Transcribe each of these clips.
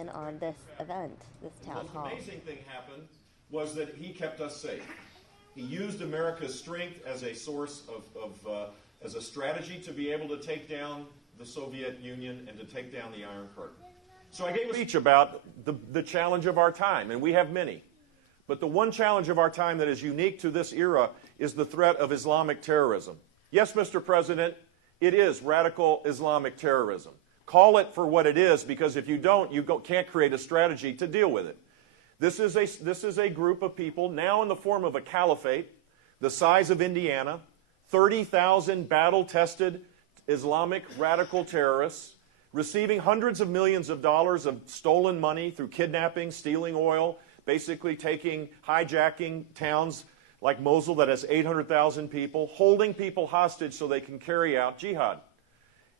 in on this event, this town hall. The most amazing thing happened was that he kept us safe. He used America's strength as a source as a strategy to be able to take down the Soviet Union and to take down the Iron Curtain. So I gave a speech about the challenge of our time, and we have many. But the one challenge of our time that is unique to this era is the threat of Islamic terrorism. Yes, Mr. President, it is radical Islamic terrorism. Call it for what it is, because if you don't, you can't create a strategy to deal with it. This is a group of people now in the form of a caliphate, the size of Indiana, 30,000 battle-tested Islamic radical terrorists, receiving hundreds of millions of dollars of stolen money through kidnapping, stealing oil, basically hijacking towns like Mosul that has 800,000 people, holding people hostage so they can carry out jihad.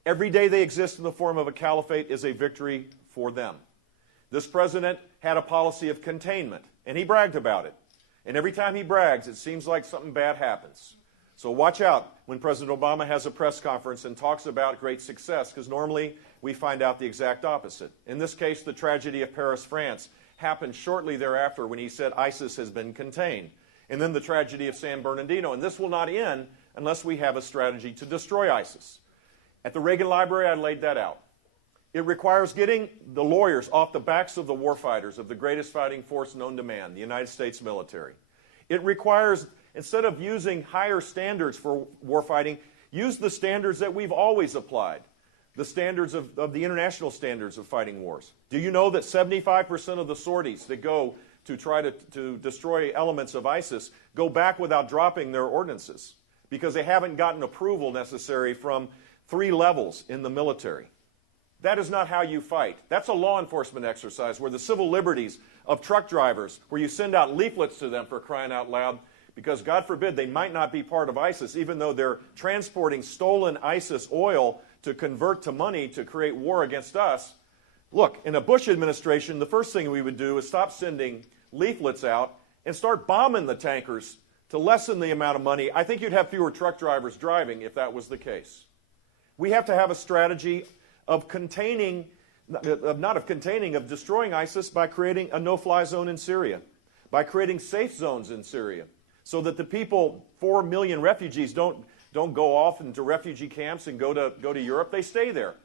Every day they exist in the form of a caliphate is a victory for them. This president had a policy of containment, and he bragged about it. And every time he brags, it seems like something bad happens. So watch out when President Obama has a press conference and talks about great success, because normally we find out the exact opposite. In this case, the tragedy of Paris, France, happened shortly thereafter when he said ISIS has been contained. And then the tragedy of San Bernardino. And this will not end unless we have a strategy to destroy ISIS. At the Reagan Library, I laid that out. It requires getting the lawyers off the backs of the warfighters of the greatest fighting force known to man, the United States military. It requires, instead of using higher standards for warfighting, use the standards that we've always applied, the standards of the international standards of fighting wars. Do you know that 75% of the sorties that go to try to destroy elements of ISIS go back without dropping their ordinances because they haven't gotten approval necessary from 3 levels in the military? That is not how you fight. That's a law enforcement exercise where the civil liberties of truck drivers, where you send out leaflets to them for crying out loud, because God forbid they might not be part of ISIS, even though they're transporting stolen ISIS oil to convert to money to create war against us. Look, in a Bush administration, the first thing we would do is stop sending leaflets out and start bombing the tankers to lessen the amount of money. I think you'd have fewer truck drivers driving if that was the case. We have to have a strategy of destroying ISIS by creating a no-fly zone in Syria, by creating safe zones in Syria, so that the people, 4 million refugees, don't go off into refugee camps and go to Europe. They stay there,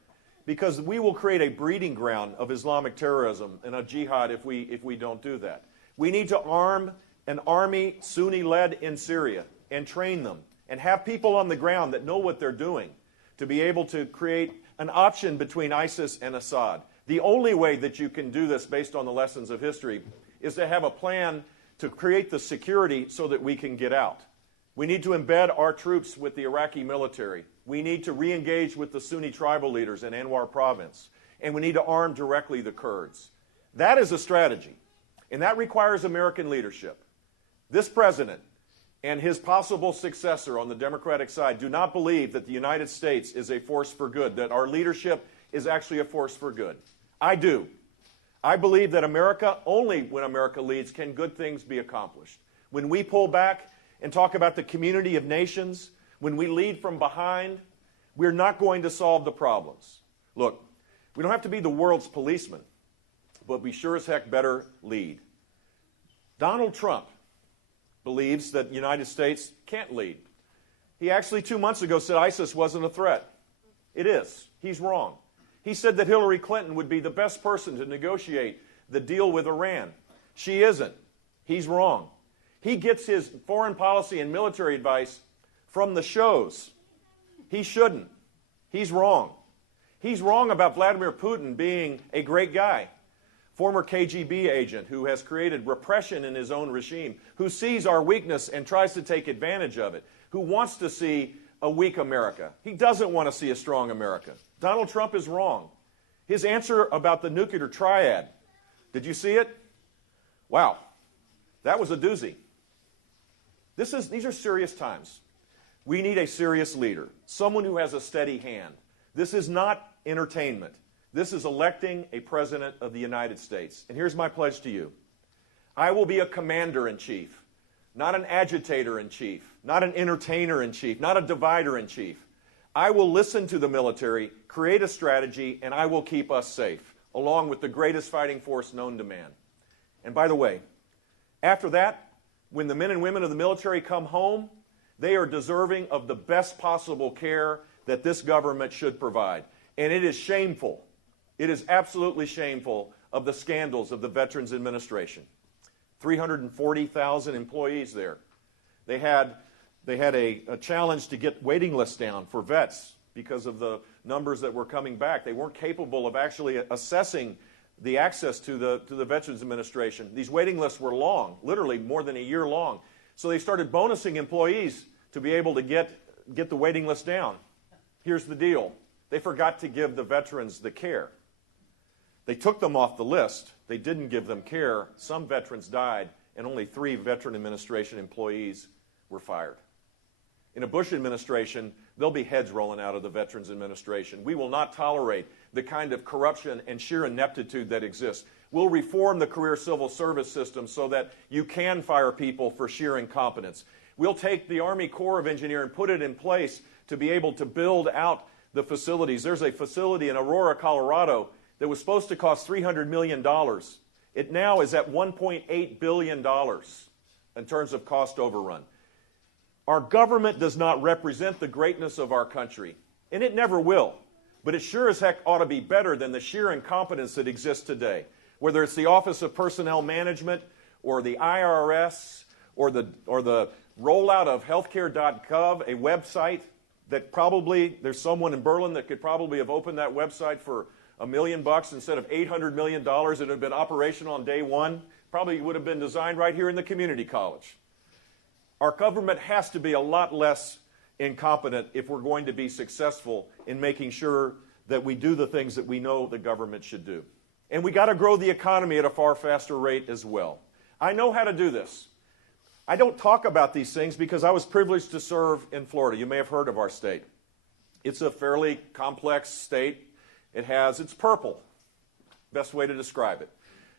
because we will create a breeding ground of Islamic terrorism and a jihad if we don't do that. We need to arm an army Sunni-led in Syria and train them and have people on the ground that know what they're doing to be able to create an option between ISIS and Assad. The only way that you can do this based on the lessons of history is to have a plan to create the security so that we can get out. We need to embed our troops with the Iraqi military. We need to re-engage with the Sunni tribal leaders in Anwar province. And we need to arm directly the Kurds. That is a strategy. And that requires American leadership. This president and his possible successor on the Democratic side do not believe that the United States is a force for good, that our leadership is actually a force for good. I do. I believe that America, only when America leads, can good things be accomplished. When we pull back and talk about the community of nations, when we lead from behind, we're not going to solve the problems. Look, we don't have to be the world's policeman, but we sure as heck better lead. Donald Trump believes that the United States can't lead. He actually 2 months ago said ISIS wasn't a threat. It is. He's wrong. He said that Hillary Clinton would be the best person to negotiate the deal with Iran. She isn't. He's wrong. He gets his foreign policy and military advice from the shows. He shouldn't. He's wrong. He's wrong about Vladimir Putin being a great guy. Former KGB agent who has created repression in his own regime, who sees our weakness and tries to take advantage of it, who wants to see a weak America. He doesn't want to see a strong America. Donald Trump is wrong. His answer about the nuclear triad, did you see it? Wow, that was a doozy. These are serious times. We need a serious leader, someone who has a steady hand. This is not entertainment. This is electing a president of the United States. And here's my pledge to you. I will be a commander-in-chief, not an agitator-in-chief, not an entertainer-in-chief, not a divider-in-chief. I will listen to the military, create a strategy, and I will keep us safe. along with the greatest fighting force known to man. And by the way, after that, when the men and women of the military come home, they are deserving of the best possible care that this government should provide. And it is shameful. It is absolutely shameful of the scandals of the Veterans Administration. 340,000 employees there. They had a challenge to get waiting lists down for vets because of the numbers that were coming back. They weren't capable of actually assessing the access to the Veterans Administration. These waiting lists were long, literally more than a year long. So they started bonusing employees to be able to get the waiting list down. Here's the deal. They forgot to give the veterans the care. They took them off the list. They didn't give them care. Some veterans died, and only 3 Veteran Administration employees were fired. In a Bush administration, there'll be heads rolling out of the Veterans Administration. We will not tolerate the kind of corruption and sheer ineptitude that exists. We'll reform the career civil service system so that you can fire people for sheer incompetence. We'll take the Army Corps of Engineers and put it in place to be able to build out the facilities. There's a facility in Aurora, Colorado that was supposed to cost $300 million. It now is at $1.8 billion in terms of cost overrun. Our government does not represent the greatness of our country, and it never will. But it sure as heck ought to be better than the sheer incompetence that exists today. Whether it's the Office of Personnel Management or the IRS or the rollout of healthcare.gov, a website that probably, there's someone in Berlin that could probably have opened that website for $1 million instead of $800 million. It would have been operational on day one. Probably would have been designed right here in the community college. Our government has to be a lot less incompetent if we're going to be successful in making sure that we do the things that we know the government should do. And we got to grow the economy at a far faster rate as well. I know how to do this. I don't talk about these things because I was privileged to serve in Florida. You may have heard of our state. It's a fairly complex state. It's purple, best way to describe it.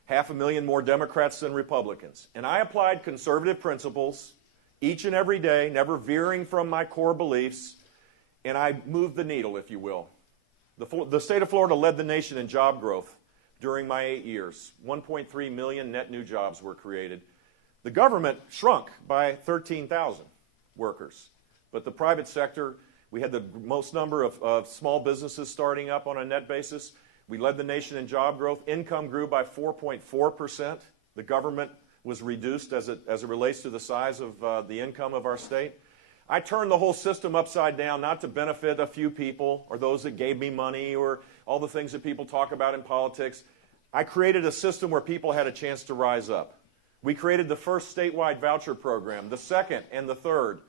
500,000 more Democrats than Republicans. And I applied conservative principles each and every day, never veering from my core beliefs, and I moved the needle, if you will. The state of Florida led the nation in job growth during my 8 years. 1.3 million net new jobs were created. The government shrunk by 13,000 workers. But the private sector, we had the most number of small businesses starting up on a net basis. We led the nation in job growth. Income grew by 4.4%. The government was reduced as it relates to the size of the income of our state. I turned the whole system upside down, not to benefit a few people or those that gave me money or all the things that people talk about in politics. I created a system where people had a chance to rise up. We created the first statewide voucher program, the second and the third.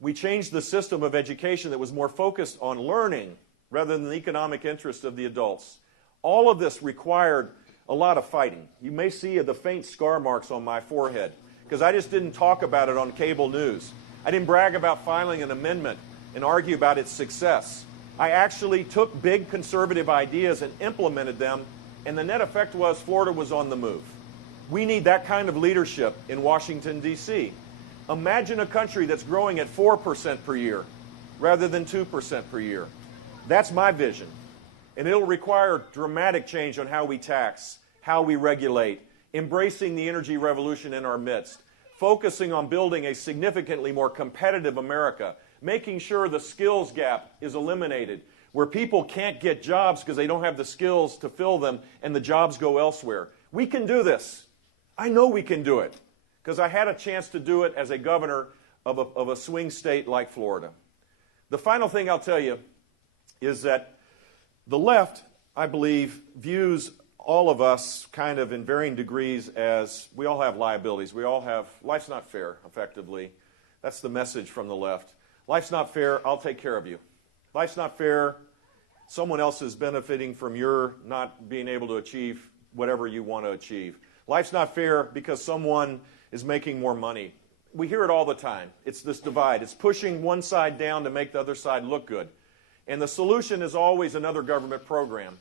We changed the system of education that was more focused on learning rather than the economic interest of the adults. All of this required a lot of fighting. You may see the faint scar marks on my forehead because I just didn't talk about it on cable news. I didn't brag about filing an amendment and argue about its success. I actually took big conservative ideas and implemented them, and the net effect was Florida was on the move. We need that kind of leadership in Washington, D.C. Imagine a country that's growing at 4% per year rather than 2% per year. That's my vision. And it'll require dramatic change on how we tax, how we regulate, embracing the energy revolution in our midst, focusing on building a significantly more competitive America, making sure the skills gap is eliminated, where people can't get jobs because they don't have the skills to fill them and the jobs go elsewhere. We can do this. I know we can do it because I had a chance to do it as a governor of a swing state like Florida. The final thing I'll tell you is that the left, I believe, views all of us kind of in varying degrees as we all have liabilities. Life's not fair, effectively. That's the message from the left. Life's not fair, I'll take care of you. Life's not fair, someone else is benefiting from your not being able to achieve whatever you want to achieve. Life's not fair because someone is making more money. We hear it all the time. It's this divide. It's pushing one side down to make the other side look good. And the solution is always another government program,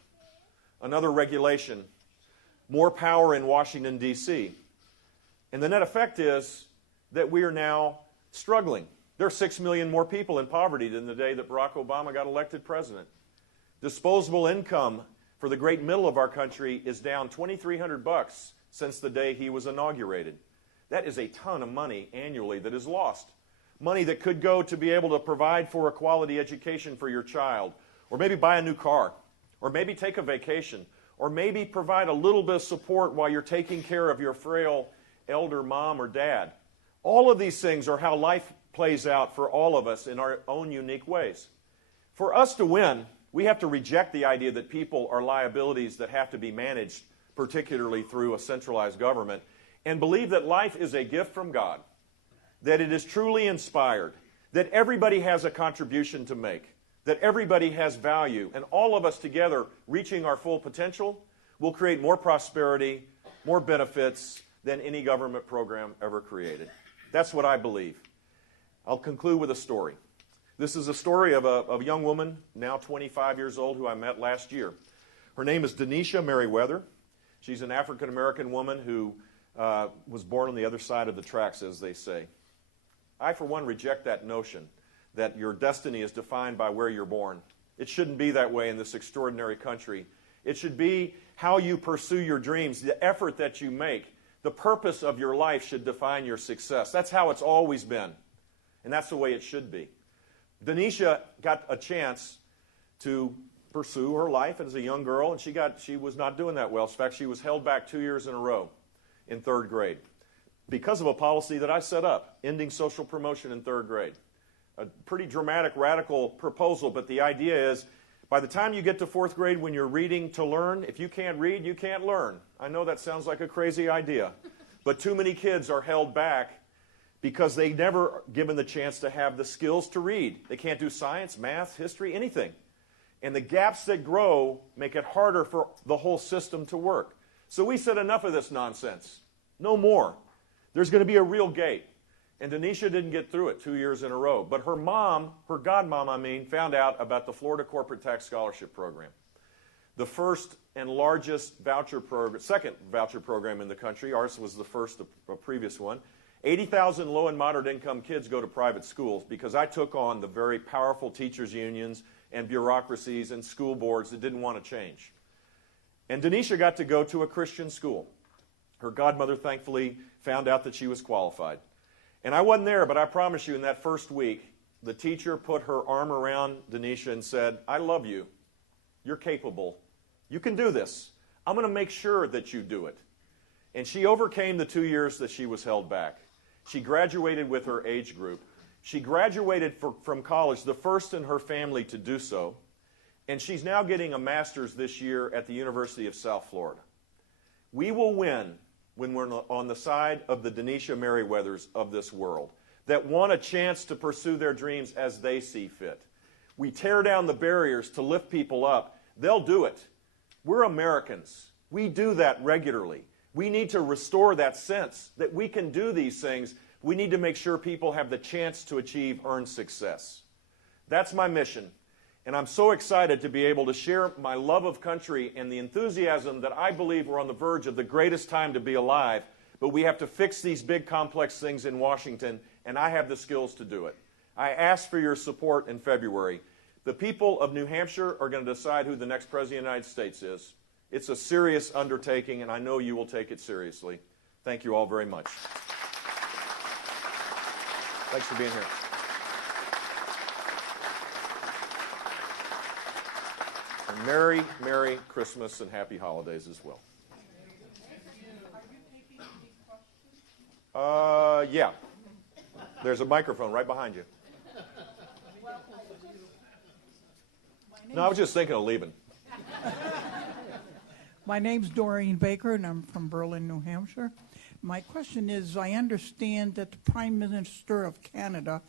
another regulation, more power in Washington, D.C. And the net effect is that we are now struggling. There are 6 million more people in poverty than the day that Barack Obama got elected president. Disposable income for the great middle of our country is down $2,300 since the day he was inaugurated. That is a ton of money annually that is lost. Money that could go to be able to provide for a quality education for your child, or maybe buy a new car, or maybe take a vacation, or maybe provide a little bit of support while you're taking care of your frail elder mom or dad. All of these things are how life plays out for all of us in our own unique ways. For us to win, we have to reject the idea that people are liabilities that have to be managed, particularly through a centralized government, and believe that life is a gift from God, that it is truly inspired, that everybody has a contribution to make, that everybody has value, and all of us together reaching our full potential will create more prosperity, more benefits than any government program ever created. That's what I believe. I'll conclude with a story. This is a story of a young woman, now 25 years old, who I met last year. Her name is Denisha Merriweather. She's an African-American woman who was born on the other side of the tracks, as they say. I, for one, reject that notion that your destiny is defined by where you're born. It shouldn't be that way in this extraordinary country. It should be how you pursue your dreams, the effort that you make. The purpose of your life should define your success. That's how it's always been, and that's the way it should be. Denisha got a chance to pursue her life as a young girl, and she was not doing that well. In fact, she was held back 2 years in a row in third grade because of a policy that I set up, ending social promotion in third grade. A pretty dramatic, radical proposal, but the idea is by the time you get to fourth grade when you're reading to learn, if you can't read, you can't learn. I know that sounds like a crazy idea, but too many kids are held back because they never given the chance to have the skills to read. They can't do science, math, history, anything. And the gaps that grow make it harder for the whole system to work. So we said enough of this nonsense. No more. There's going to be a real gate. And Denisha didn't get through it 2 years in a row. But her mom, her godmom, found out about the Florida Corporate Tax Scholarship Program. The first and largest voucher program, second voucher program in the country. Ours was the first, a previous one. 80,000 low and moderate income kids go to private schools because I took on the very powerful teachers unions and bureaucracies and school boards that didn't want to change. And Denisha got to go to a Christian school. Her godmother thankfully found out that she was qualified. And I wasn't there, but I promise you in that first week, the teacher put her arm around Denisha and said, I love you. You're capable. You can do this. I'm going to make sure that you do it. And she overcame the 2 years that she was held back. She graduated with her age group. She graduated from college, the first in her family to do so, and she's now getting a master's this year at the University of South Florida. We will win when we're on the side of the Denisha Merriweathers of this world that want a chance to pursue their dreams as they see fit. We tear down the barriers to lift people up. They'll do it. We're Americans. We do that regularly. We need to restore that sense that we can do these things. We need to make sure people have the chance to achieve earned success. That's my mission. And I'm so excited to be able to share my love of country and the enthusiasm that I believe we're on the verge of the greatest time to be alive. But we have to fix these big, complex things in Washington, and I have the skills to do it. I ask for your support in February. The people of New Hampshire are going to decide who the next President of the United States is. It's a serious undertaking, and I know you will take it seriously. Thank you all very much. Thanks for being here. And Merry, Merry Christmas and Happy Holidays as well. Yeah. There's a microphone right behind you. No, I was just thinking of leaving. My name's Doreen Baker, and I'm from Berlin, New Hampshire. My question is, I understand that the Prime Minister of Canada,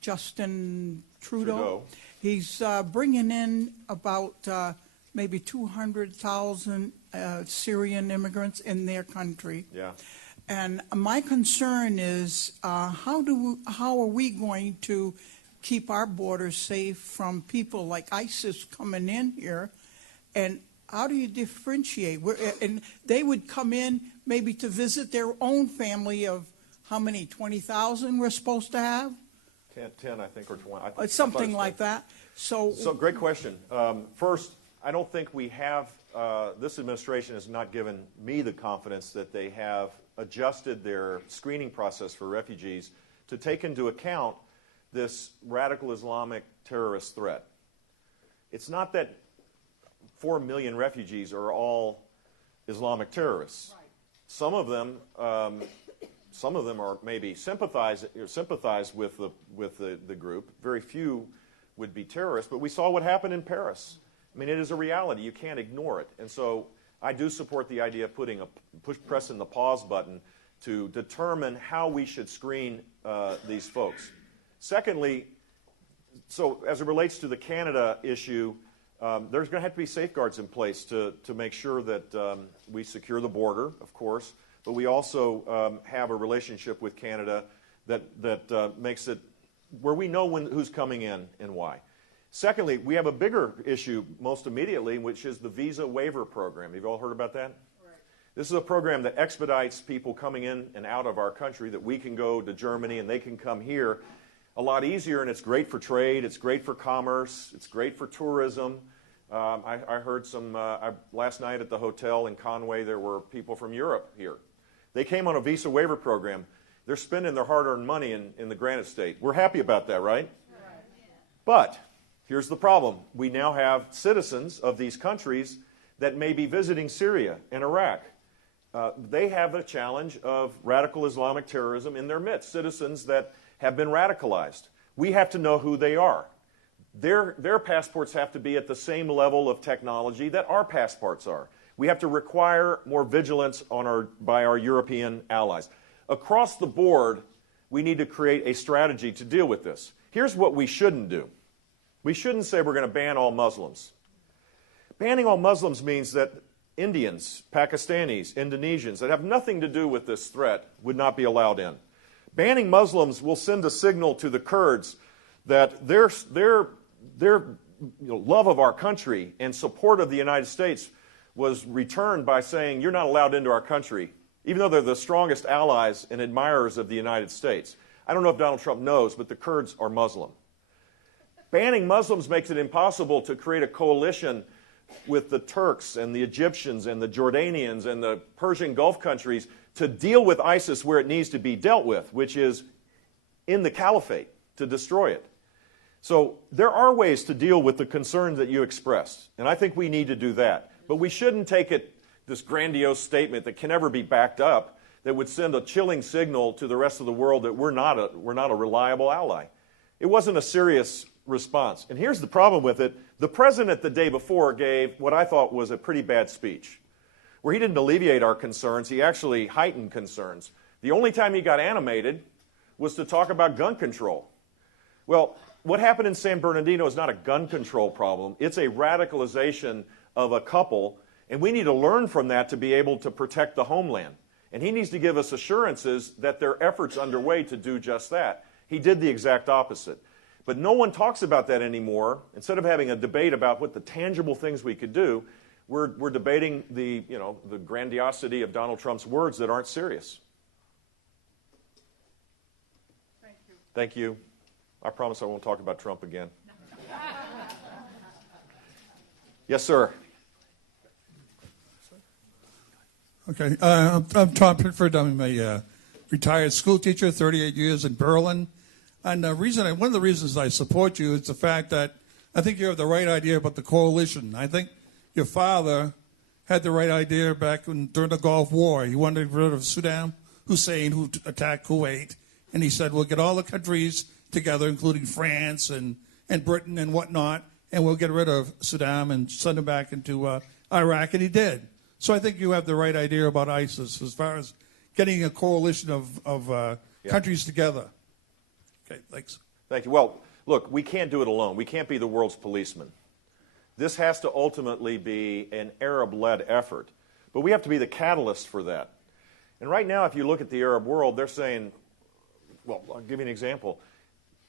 Justin Trudeau, he's bringing in about maybe 200,000 Syrian immigrants in their country. Yeah. And my concern is, how are we going to keep our borders safe from people like ISIS coming in here? And how do you differentiate? And they would come in maybe to visit their own family of how many, 20,000 we're supposed to have? 10, I think, or 20. Something like that. So great question. First, I don't think we have, this administration has not given me the confidence that they have adjusted their screening process for refugees to take into account this radical Islamic terrorist threat. It's not that 4 million refugees are all Islamic terrorists. Right. Some of them are maybe sympathize with the group. Very few would be terrorists, but we saw what happened in Paris. I mean, it is a reality. You can't ignore it. And so I do support the idea of pressing the pause button to determine how we should screen these folks. Secondly, so as it relates to the Canada issue, there's going to have to be safeguards in place to make sure that we secure the border, of course, but we also have a relationship with Canada that makes it where we know who's coming in and why. Secondly, we have a bigger issue most immediately, which is the visa waiver program. Have you all heard about that? Right. This is a program that expedites people coming in and out of our country, that we can go to Germany and they can come here a lot easier, and it's great for trade, it's great for commerce, it's great for tourism. I heard last night at the hotel in Conway, there were people from Europe here. They came on a visa waiver program. They're spending their hard-earned money in the Granite State. We're happy about that, right? But here's the problem. We now have citizens of these countries that may be visiting Syria and Iraq. They have a challenge of radical Islamic terrorism in their midst, citizens that have been radicalized. We have to know who they are. Their passports have to be at the same level of technology that our passports are. We have to require more vigilance by our European allies. Across the board, we need to create a strategy to deal with this. Here's what we shouldn't do. We shouldn't say we're going to ban all Muslims. Banning all Muslims means that Indians, Pakistanis, Indonesians that have nothing to do with this threat would not be allowed in. Banning Muslims will send a signal to the Kurds that their love of our country and support of the United States was returned by saying, you're not allowed into our country, even though they're the strongest allies and admirers of the United States. I don't know if Donald Trump knows, but the Kurds are Muslim. Banning Muslims makes it impossible to create a coalition with the Turks and the Egyptians and the Jordanians and the Persian Gulf countries to deal with ISIS where it needs to be dealt with, which is in the caliphate, to destroy it. So there are ways to deal with the concerns that you expressed, and I think we need to do that. But we shouldn't take it, this grandiose statement that can never be backed up, that would send a chilling signal to the rest of the world that we're not a reliable ally. It wasn't a serious response. And here's the problem with it. The president the day before gave what I thought was a pretty bad speech, where he didn't alleviate our concerns, he actually heightened concerns. The only time he got animated was to talk about gun control. Well, what happened in San Bernardino is not a gun control problem. It's a radicalization of a couple, and we need to learn from that to be able to protect the homeland. And he needs to give us assurances that there are efforts underway to do just that. He did the exact opposite. But no one talks about that anymore. Instead of having a debate about what the tangible things we could do, we're debating the grandiosity of Donald Trump's words that aren't serious. Thank you. Thank you. I promise I won't talk about Trump again. Yes, sir. Okay, I'm Tom Pitford. I'm a retired school teacher, 38 years in Berlin. And one of the reasons I support you is the fact that I think you have the right idea about the coalition. I think your father had the right idea back during the Gulf War. He wanted to get rid of Saddam Hussein, who attacked Kuwait. And he said, we'll get all the countries together, including France and Britain and whatnot, and we'll get rid of Saddam and send him back into Iraq. And he did. So I think you have the right idea about ISIS as far as getting a coalition of countries together. Okay, thanks. Thank you. Well, look, we can't do it alone. We can't be the world's policeman. This has to ultimately be an Arab-led effort. But we have to be the catalyst for that. And right now, if you look at the Arab world, they're saying, well, I'll give you an example.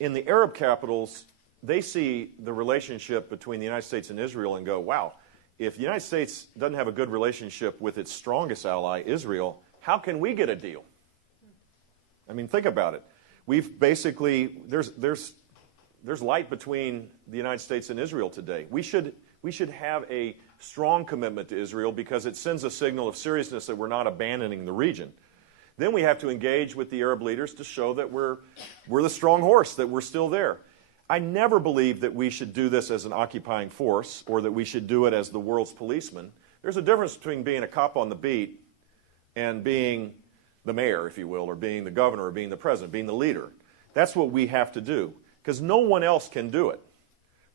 In the Arab capitals, they see the relationship between the United States and Israel and go, wow, if the United States doesn't have a good relationship with its strongest ally, Israel, how can we get a deal? I mean, think about it. We've basically, there's light between the United States and Israel today. We should We should have a strong commitment to Israel because it sends a signal of seriousness that we're not abandoning the region. Then we have to engage with the Arab leaders to show that we're the strong horse, that we're still there. I never believed that we should do this as an occupying force or that we should do it as the world's policeman. There's a difference between being a cop on the beat and being the mayor, if you will, or being the governor, or being the president, being the leader. That's what we have to do, because no one else can do it.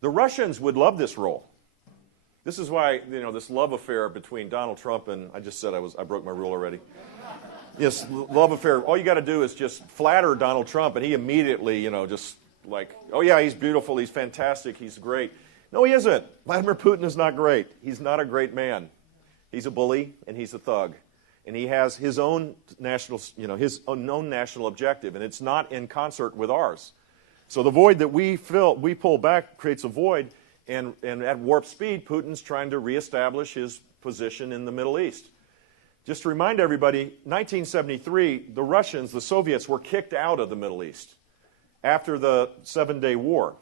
The Russians would love this role. This is why, this love affair between Donald Trump and, I just said I broke my rule already. This love affair, all you got to do is just flatter Donald Trump, and he immediately, just like, oh yeah, he's beautiful, he's fantastic, he's great. No, he isn't. Vladimir Putin is not great. He's not a great man. He's a bully, and he's a thug. And he has his own national, his own national objective, and it's not in concert with ours. So the void that we pull back creates a void, and at warp speed, Putin's trying to reestablish his position in the Middle East. Just to remind everybody, 1973, the Russians, the Soviets, were kicked out of the Middle East after the 7-Day War.